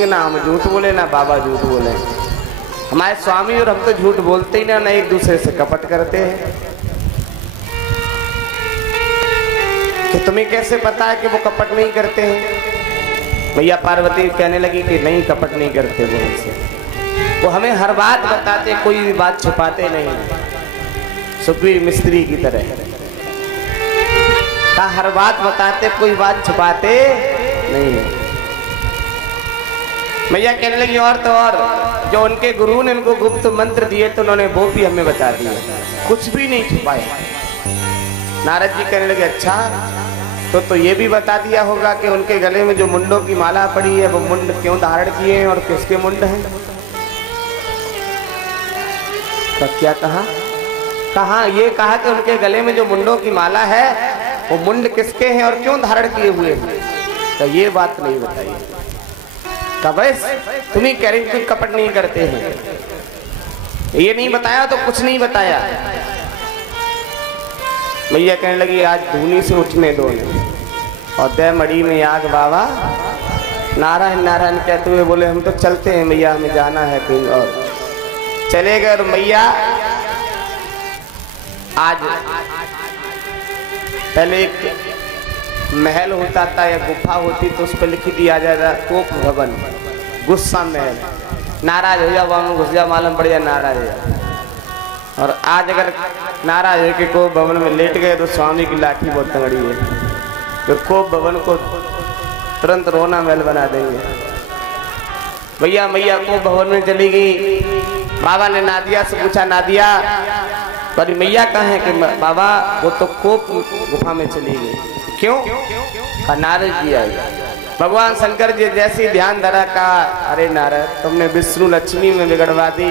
बोलेंगे, ना हम झूठ बोले ना बाबा झूठ बोले। हमारे स्वामी और हम तो झूठ बोलते ही ना एक दूसरे से कपट करते हैं। कि तुम्हें कैसे पता है कि वो कपट नहीं करते हैं? भैया पार्वती कहने लगी कि नहीं, कपट नहीं करते वो हमसे। वो हमें हर बात बताते, कोई भी बात छुपाते नहीं। सुखबीर मिस्त्री की तरह का हर बात बताते, कोई बात छुपाते नहीं। भैया कहने लगी और तो और जो उनके गुरु ने उनको गुप्त मंत्र दिए तो उन्होंने वो भी हमें बता दिए, कुछ भी नहीं छुपाया। नारद जी कहने लगे अच्छा, तो ये भी बता दिया होगा कि उनके गले में जो मुंडों की माला पड़ी है वो मुंड क्यों धारण किए हैं और किसके मुंड हैं? तो क्या कहा? ये कहा कि उनके गले में जो मुंडों की माला है वो मुंड किसके हैं और क्यों धारण किए हुए हैं। तो ये बात नहीं बताई। तो बस तुम्हें कह रही तुम कपट नहीं करते हैं, ये नहीं बताया तो कुछ नहीं बताया। भैया कहने लगी आज धूनी से उठने दो और दे मड़ी में आग बाबा। नारायण नारायण कहते हुए बोले हम तो चलते हैं भैया, हमें जाना है कहीं और। चले गए और मैया आज पहले एक महल होता था या गुफा होती तो उस पर लिख दिया जाता कोप भवन, गुस्सा महल। नाराज हो जा वहां में घुस जा, मालूम पड़ जाए नाराज हो जा। और आज अगर नाराज होकर कोप भवन में लेट गए तो स्वामी की लाठी बहुत तगड़ी है, तो कोप भवन को तुरंत रोना महल बना देंगे। भैया मैया कोप भवन में चली गई। बाबा ने नादिया से पूछा, नादिया तुम्हारी मैया कहाँ है? कि बाबा वो तो कोप गुफा में चली गई। क्यों? नारद जी आई। भगवान शंकर जी जैसे ध्यान धरा का, अरे नारद तुमने विष्णु लक्ष्मी में बिगड़वा दी,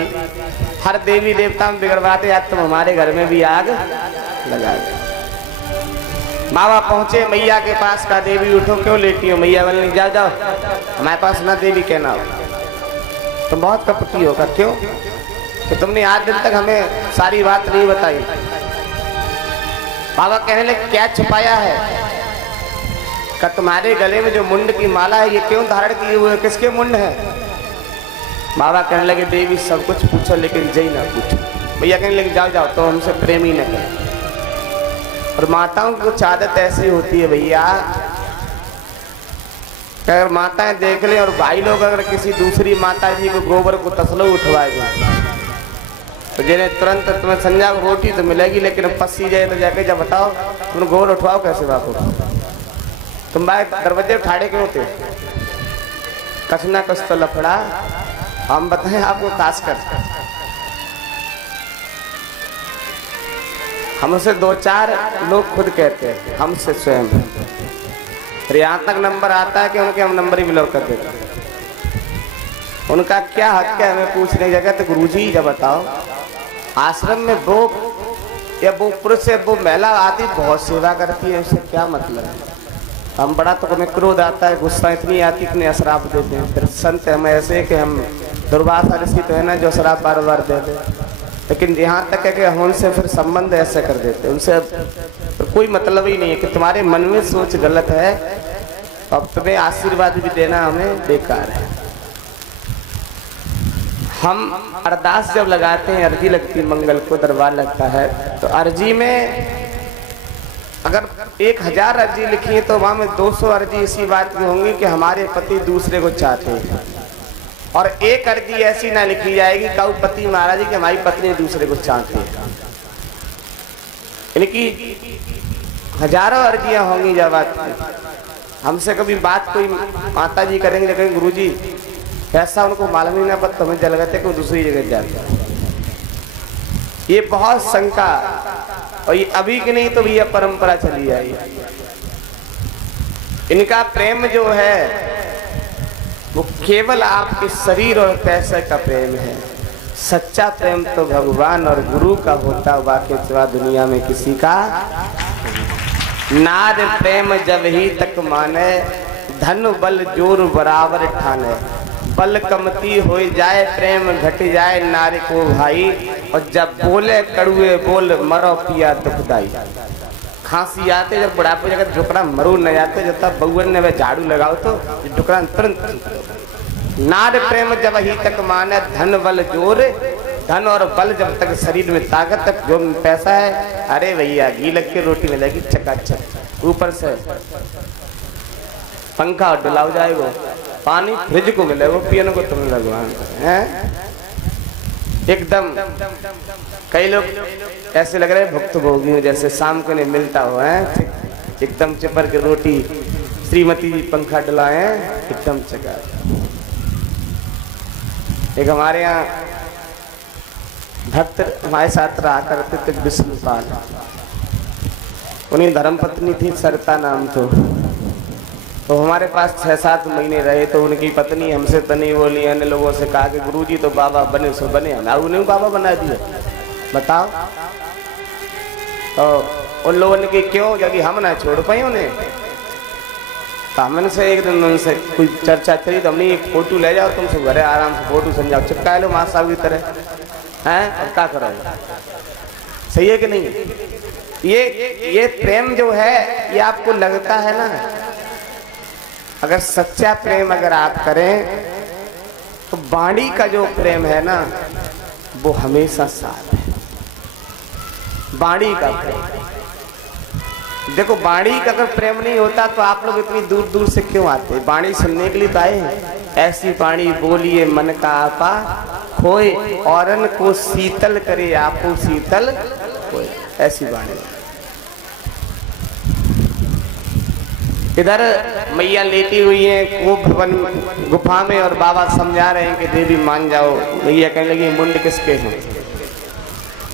हर देवी देवता में बिगड़वा दे, आज तुम हमारे घर में भी आग लगा दे। बाबा पहुंचे मैया के पास, का देवी उठो क्यों लेटी हो? मैया बोली जाओ जाओ हमारे पास ना देवी कहना हो, तुम बहुत कपटी होगा। क्यों? कि तुमने आज दिन तक हमें सारी बात नहीं बताई। बाबा कहने लगे क्या छुपाया है? का तुम्हारे गले में जो मुंड की माला है ये क्यों धारण किए हुए, किसके मुंड है? बाबा कहने लगे देवी सब कुछ पूछो लेकिन जय ना पूछो। भैया कहने लगे जाओ जाओ तो हमसे प्रेम ही न करें। और माताओं की कुछ आदत ऐसी होती है भैया, अगर माताएं देख ले और भाई लोग अगर किसी दूसरी माता जी को गोबर को तसलो उठवाए तो जिन्हें तुरंत तुम्हें संजा को रोटी तो मिलेगी, लेकिन पसी जाए तो जाके जब बताओ तुम गोबर उठवाओ कैसे बापू? तुम भाई दरवाजे उठाड़े क्यों थे? कछ ना कछ तो लफड़ा हम बताएं आपको, खास कर हमसे दो चार लोग खुद कहते हैं, हमसे स्वयं। फिर यहाँ तक नंबर आता है कि उनके हम नंबर ही ब्लॉक कर देते हैं। उनका क्या हक है हमें पूछने की जगह? तो गुरुजी जब बताओ आश्रम में वो या वो पुरुष या वो महिला आती बहुत सेवा करती है, उससे क्या मतलब है? हम बड़ा तो हमें क्रोध आता है, गुस्सा इतनी आती कि नहीं श्राप देते हैं। फिर संत हमें ऐसे कि हम दुर्वासा ऋषि तो है ना जो श्राप बार बार देते, लेकिन यहाँ तक है कि हम उनसे फिर संबंध ऐसे कर देते, उनसे तो कोई मतलब ही नहीं है। कि तुम्हारे मन में सोच गलत है, अब तुम्हें आशीर्वाद भी देना हमें बेकार है। हम अरदास जब लगाते हैं, अर्जी लगती मंगल को, दरबार लगता है, तो अर्जी में अगर 1000 अर्जी लिखी है तो वहाँ में 200 अर्जी इसी बात की होंगी कि हमारे पति दूसरे को चाहते हैं, और एक अर्जी ऐसी ना लिखी जाएगी काऊ पति महाराज कि हमारी पत्नी दूसरे को चाहती है। यानी कि हजारों अर्जियां होंगी जब हमसे कभी बात कोई माता जी करेंगे, लेकिन गुरु जी ऐसा उनको मालूम ही ना पता, हमें जल गए कोई दूसरी जगह जाते। ये बहुत शंका, और ये अभी की नहीं तो भैया परंपरा चली आई। इनका प्रेम जो है वो केवल आपके शरीर और पैसे का प्रेम है। सच्चा प्रेम तो भगवान और गुरु का होता, बाकी सिवा दुनिया में किसी का। नाद प्रेम जब ही तक माने, धन बल जोर बराबर ठाने। बल कमती हो जाए, प्रेम घट जाए नारी को भाई, और जब बोले कड़ुए बोल मरो पिया दुखदाई। खांसी आते जब बुढ़ापे जगह ढुकना मरू न जाते, जब तक बउअन ने वह झाड़ू लगाओ तो ढुकना तुरंत नार प्रेम जब ही तक माने धन बल जोर, धन और बल जब तक शरीर में ताकत तक जो पैसा है, अरे भैया घी लग के रोटी मिलेगी चकाचक, ऊपर से पंखा डुलाओ जाएगा, पानी फ्रिज को मिलेगा, पीने को तुम लगवान हैं एकदम। कई लोग ऐसे लग रहे हैं भुक्त भोगी हो, जैसे शाम को नहीं मिलता हो है, एकदम चिपर के रोटी, श्रीमती जी पंखा डुलाए एकदम चका। एक हमारे यहाँ भक्त हमारे साथ रहा करते थे विष्णुपाल, उन्हीं धर्मपत्नी थी सरिता नाम, तो हमारे पास 6-7 महीने रहे। तो उनकी पत्नी हमसे तो नहीं बोली, अन्य लोगों से कहा कि गुरुजी तो बाबा बने सो बने, उन्हें बाबा बना दिया, बताओ। तो उन लोगों ने कि क्यों, जबकि हम ना छोड़ पाए उन्हें। तो हमने से एक दिन उनसे कोई चर्चा करी, तो हमने एक फोटो ले जाओ, तुम सब घरे आराम से फोटो समझाओ, चिपका लो माँ साहब की तरह हैं, और क्या करो, सही है कि नहीं। ये प्रेम जो है ये आपको लगता है ना, अगर सच्चा प्रेम अगर आप करें तो वाणी का जो प्रेम है ना वो हमेशा साथ है, वाणी का प्रेम। देखो वाणी का अगर प्रेम नहीं होता तो आप लोग इतनी दूर दूर से क्यों आते, वाणी सुनने के लिए तो आए हैं। ऐसी वाणी बोलिए मन का आपा खोए, औरन को शीतल करे आपको शीतल खोए, ऐसी वाणी। इधर मैया लेटी हुई है वो भवन गुफा में, और बाबा समझा रहे हैं कि देवी मान जाओ। मैया कहने लगी मुंड किसके हैं।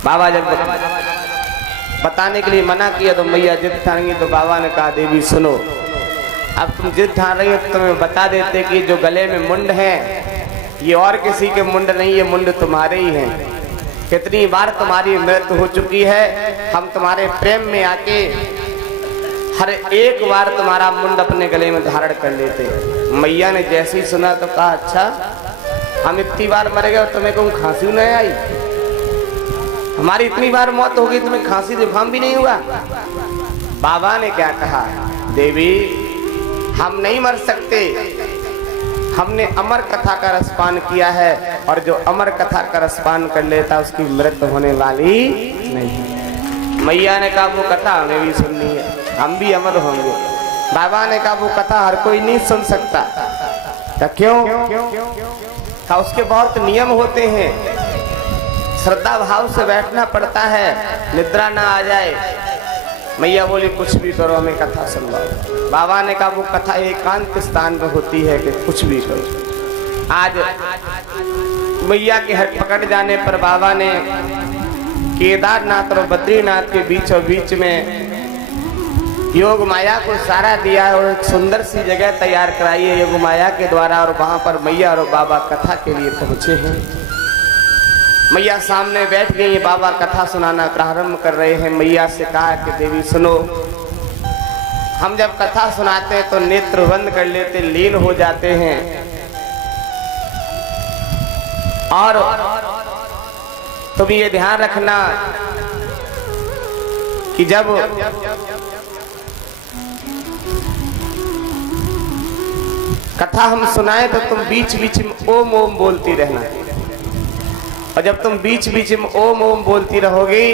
बाबा जब बताने के लिए मना किया तो मैया जिद ठानी, तो बाबा ने कहा देवी सुनो, अब तुम जिद ठान रही हो तो तुम्हें बता देते कि जो गले में मुंड है ये और किसी के मुंड नहीं, ये मुंड तुम्हारे ही हैं। कितनी बार तुम्हारी मृत्यु हो चुकी है, हम तुम्हारे प्रेम में आके हर एक बार तुम्हारा मुंड अपने गले में धारण कर लेते। मैया ने जैसे ही सुना तो कहा अच्छा हम इतनी बार मर गए और तुम्हें कहूँ खांसी नहीं आई, हमारी इतनी बार मौत हो गई तुम्हें खांसी जुकाम भी नहीं हुआ। बाबा ने क्या कहा, देवी हम नहीं मर सकते, हमने अमर कथा का रसपान किया है, और जो अमर कथा का रसपान कर लेता उसकी मृत्यु होने वाली नहीं। मैया ने कहा वो कथा हमें भी सुननी है, हम भी अमर होंगे। बाबा ने कहा वो कथा हर कोई नहीं सुन सकता। तो क्यों? कहा उसके बहुत नियम होते हैं, श्रद्धा भाव से बैठना पड़ता है, निद्रा ना आ जाए। मैया बोली कुछ भी करो हमें कथा सुनवाओ। बाबा ने कहा वो कथा एकांत स्थान में होती है कि कुछ भी करो। आज मैया के हट पकड़ जाने पर बाबा ने केदारनाथ और बद्रीनाथ के बीच में योग माया को सहारा दिया और एक सुंदर सी जगह तैयार कराई है योग माया के द्वारा, और वहां पर मैया और बाबा कथा के लिए पहुंचे हैं। मैया सामने बैठ गई, बाबा कथा सुनाना प्रारंभ कर रहे हैं। मैया से कहा कि देवी सुनो, हम जब कथा सुनाते हैं तो नेत्र बंद कर लेते, लीन हो जाते हैं, और तुम ये ध्यान रखना कि जब कथा हम सुनाए तो तुम बीच बीच में ओम ओम बोलती रहना, और जब तुम बीच बीच में ओम ओम बोलती रहोगी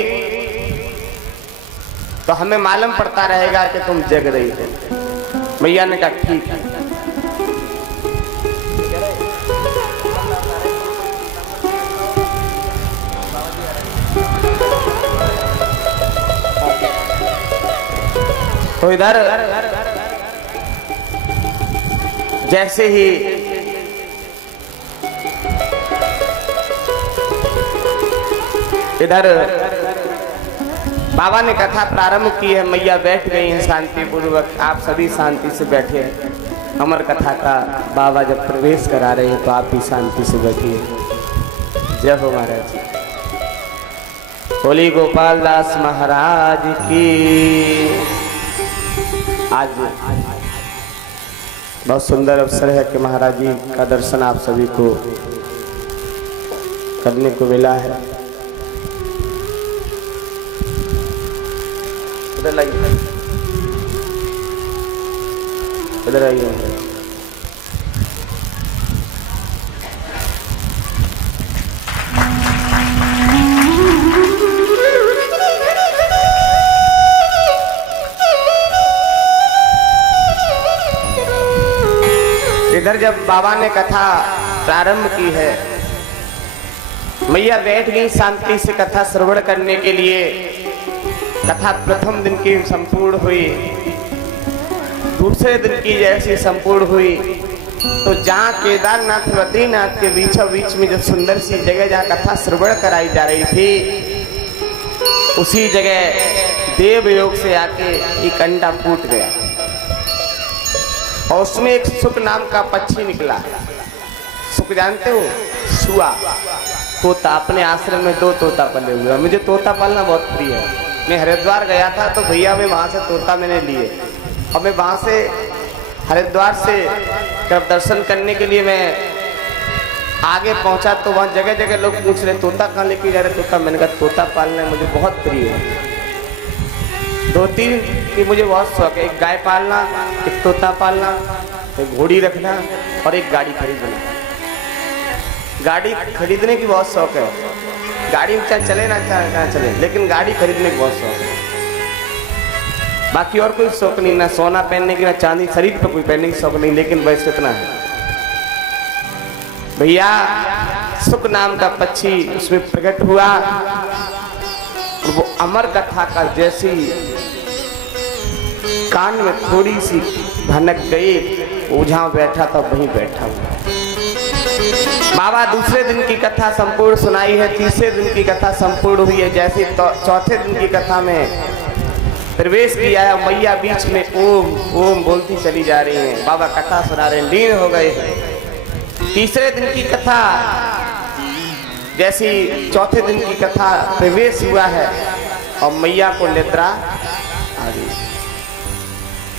तो हमें मालूम पड़ता रहेगा कि तुम जग रही हो। मैया ने कहा ठीक है। तो इधर जैसे ही इधर बाबा ने कथा प्रारंभ की है, मैया बैठ गई हैं शांति पूर्वक। आप सभी शांति से बैठे हैं। अमर कथा का बाबा जब प्रवेश करा रहे हैं तो आप भी शांति से बैठिए। जय हो महाराज। बोली गोपाल दास महाराज की। आज बहुत सुंदर अवसर है कि महाराज जी का दर्शन आप सभी को करने को मिला है। इधर आइए, इधर आइए। इधर जब बाबा ने कथा प्रारंभ की है, मैया बैठ गई शांति से कथा श्रवण करने के लिए। कथा प्रथम दिन की संपूर्ण हुई, दूसरे दिन की जैसी संपूर्ण हुई तो जहाँ केदारनाथ बद्रीनाथ के बीचों बीच में जो सुंदर सी जगह जहाँ कथा श्रवण कराई जा रही थी, उसी जगह देव योग से आके एक अंडा फूट गया और उसमें एक सुक नाम का पक्षी निकला। सुक जानते हो? सुआ, तोता। अपने आश्रम में 2 तोता पले हुए। मुझे तोता पालना बहुत प्रिय है। मैं हरिद्वार गया था तो भैया मैं वहाँ से तोता मैंने लिए और मैं वहाँ से हरिद्वार से जब दर्शन करने के लिए मैं आगे पहुँचा तो वहाँ जगह जगह लोग पूछ रहे तोता कहाँ लेके जा रहे तोता। मैंने कहा तोता पालना मुझे बहुत प्रिय है। 2-3 की मुझे बहुत शौक है, एक गाय पालना, एक तोता पालना, एक घोड़ी रखना और एक गाड़ी खरीदना। गाड़ी खरीदने की बहुत शौक है। गाड़ी में चाहे चले ना चाहे चले, लेकिन गाड़ी खरीदने की बहुत शौक है। बाकी और कोई शौक नहीं, ना सोना पहनने की ना चांदी, शरीर पर कोई पहनने की शौक नहीं, लेकिन बस इतना है। भैया सुक नाम का पक्षी उसमें प्रकट हुआ और वो अमर कथा का जैसी कान में थोड़ी सी भनक गई, वो जहाँ बैठा था वहीं बैठा हुआ। बाबा दूसरे दिन की कथा संपूर्ण सुनाई है, तीसरे दिन की कथा संपूर्ण हुई है। जैसे चौथे दिन की कथा में प्रवेश किया है, मैया बीच में ओम ओम बोलती चली जा रही है। बाबा कथा सुना रहे, लीन हो गए। तीसरे दिन की कथा जैसी चौथे दिन की कथा प्रवेश हुआ है और मैया को निद्रा आ गई।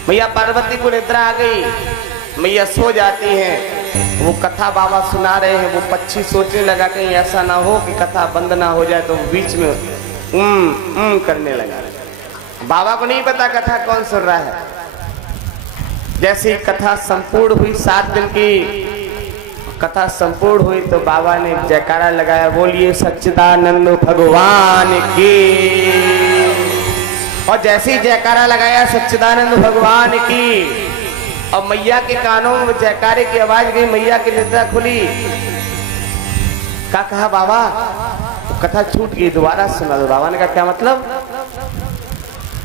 मैया पार्वती को निद्रा आ गई, मैया सो जाती हैं। वो कथा बाबा सुना रहे हैं, वो पक्षी सोचने लगा कहीं ऐसा ना हो कि कथा बंद ना हो जाए, तो बीच में करने लगा। बाबा को नहीं पता कथा कौन सुन रहा है। जैसी कथा संपूर्ण हुई, 7 दिन की कथा संपूर्ण हुई तो बाबा ने जयकारा लगाया, बोलिए सच्चिदानंद भगवान की। और जैसे ही जयकारा लगाया सच्चिदानंद भगवान की और मैया के कानों में जयकारे की आवाज गई, मैया की निद्रा खुली। क्या कहा बाबा? तो कथा छूट गई, दोबारा सुना दो। बाबा ने कहा क्या मतलब?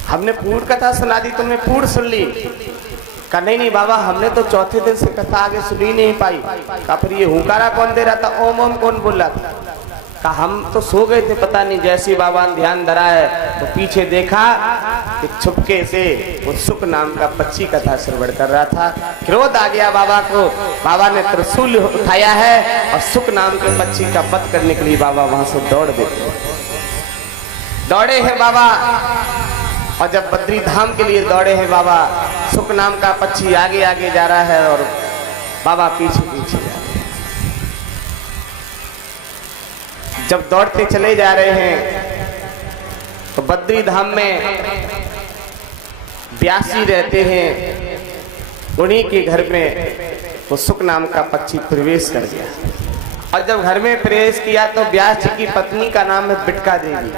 हमने पूर्ण कथा सुना दी, तुमने पूर्ण सुन ली? कहा नहीं बाबा, हमने तो चौथे दिन से कथा आगे सुनी नहीं पाई। कहा फिर ये हुंकारा कौन दे रहा था, ओम ओम कौन बोल रहा था? कहा हम तो सो गए थे, पता नहीं। जैसे बाबा ने ध्यान धरा है तो पीछे देखा कि छुपके से वो सुक नाम का पक्षी कथा श्रवण कर रहा था। क्रोध आ गया बाबा को, बाबा ने त्रिशूल उठाया है और सुक नाम के पक्षी का वध करने के लिए बाबा वहां से दौड़े हैं बाबा। और जब बद्री धाम के लिए दौड़े हैं बाबा, सुक नाम का पक्षी आगे आगे जा रहा है और बाबा पीछे पीछे जा रहे हैं। जब दौड़ते चले जा रहे हैं तो बद्री धाम में व्यासी रहते हैं, उन्हीं के घर में वो सुक नाम का पक्षी प्रवेश कर गया। और जब घर में प्रवेश किया तो व्यास जी की पत्नी का नाम है बिटका देवी।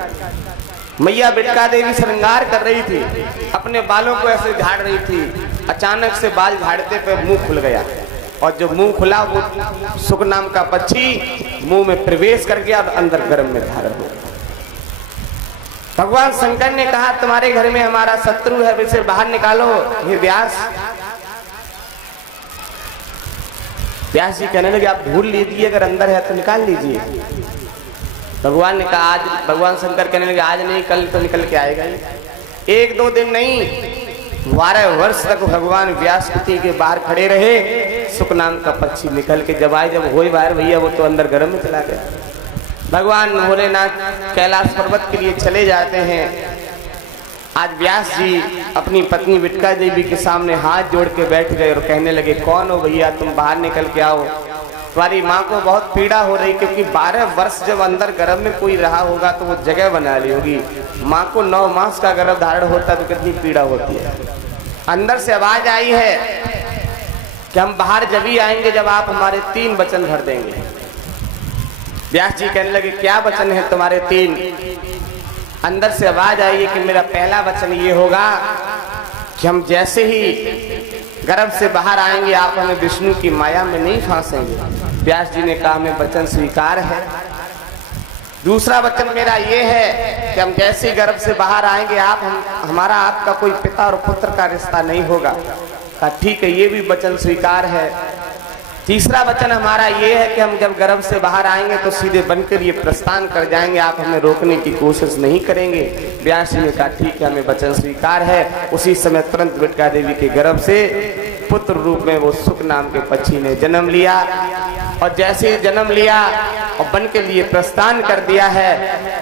मैया बिटका देवी श्रृंगार कर रही थी, अपने बालों को ऐसे झाड़ रही थी। अचानक से बाल झाड़ते पे मुंह खुल गया और जो मुंह खुला वो सुक नाम का पक्षी मुंह में प्रवेश कर गया और अंदर गर्भ में धारण हो गया। भगवान शंकर ने कहा तुम्हारे घर में हमारा शत्रु है, इसे बाहर निकालो। ये व्यास जी कहने लगे आप ढूंढ लीजिए, अगर अंदर है तो निकाल लीजिए। भगवान ने कहा आज, भगवान शंकर कहने लगे आज नहीं कल तो निकल के आएगा। 1-2 दिन नहीं, 12 वर्ष तक भगवान व्यासपति के बाहर खड़े रहे। सुक नाम का पक्षी निकल के जब आए, जब होई बाहर भैया वो तो अंदर गर्भ में चला गया। भगवान भोलेनाथ कैलाश पर्वत के लिए चले जाते हैं। आज व्यास जी अपनी पत्नी बिटका देवी के सामने हाथ जोड़ के बैठ गए और कहने लगे कौन हो भैया, तुम बाहर निकल के आओ। तुम्हारी माँ को बहुत पीड़ा हो रही, क्योंकि 12 वर्ष जब अंदर गर्भ में कोई रहा होगा तो वो जगह बना ली होगी। माँ को 9 मास का गर्भ धारण होता तो कितनी पीड़ा होती है। अंदर से आवाज आई है कि हम बाहर जब ही आएंगे जब आप हमारे 3 वचन भर देंगे। व्यास जी कहने लगे क्या वचन है तुम्हारे 3? अंदर से आवाज आई है कि मेरा पहला वचन ये होगा कि हम जैसे ही गर्भ से बाहर आएंगे आप हमें विष्णु की माया में नहीं फांसेंगे। व्यास जी ने कहा हमें वचन स्वीकार है। दूसरा वचन मेरा ये है कि हम जैसे गर्भ से बाहर आएंगे हमारा आपका कोई पिता और पुत्र का रिश्ता नहीं होगा। कहा ठीक है, ये भी वचन स्वीकार है। तीसरा वचन हमारा ये है कि हम जब गर्भ से बाहर आएंगे तो सीधे बनकर ये प्रस्थान कर जाएंगे, आप हमें रोकने की कोशिश नहीं करेंगे। व्यास जी ने कहा ठीक है, हमें वचन स्वीकार है। उसी समय तुरंत बिटका देवी के गर्भ से पुत्र रूप में वो सुक नाम के पक्षी ने जन्म लिया। और जैसे ही जन्म लिया और बन के लिए प्रस्थान कर दिया है,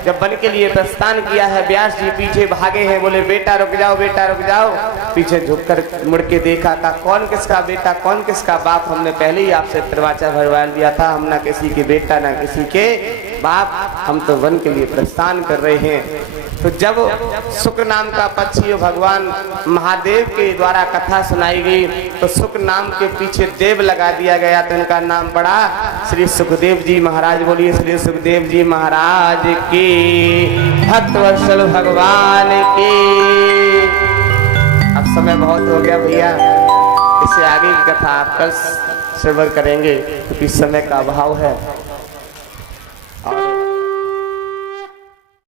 जब बन के लिए प्रस्थान किया है, व्यास जी पीछे भागे हैं, बोले बेटा रुक जाओ, बेटा रुक जाओ। पीछे झुककर मुड़ के देखा था कौन किसका बेटा कौन किसका बाप, हमने पहले ही आपसे त्रिवाचा भरवा दिया था, हम ना किसी के बेटा ना किसी के बाप, हम तो वन के लिए प्रस्थान कर रहे हैं। तो जब शुक्र नाम का पक्षी भगवान महादेव के द्वारा कथा सुनाई गई तो शुक्र नाम के पीछे देव लगा दिया गया, तो उनका नाम पड़ा श्री सुखदेव जी महाराज। बोलिए श्री सुखदेव जी महाराज की, भक्तवत्सल भगवान की। अब समय बहुत हो गया भैया, इससे आगे की कथा आप कल श्रवण करेंगे क्योंकि समय का अभाव है।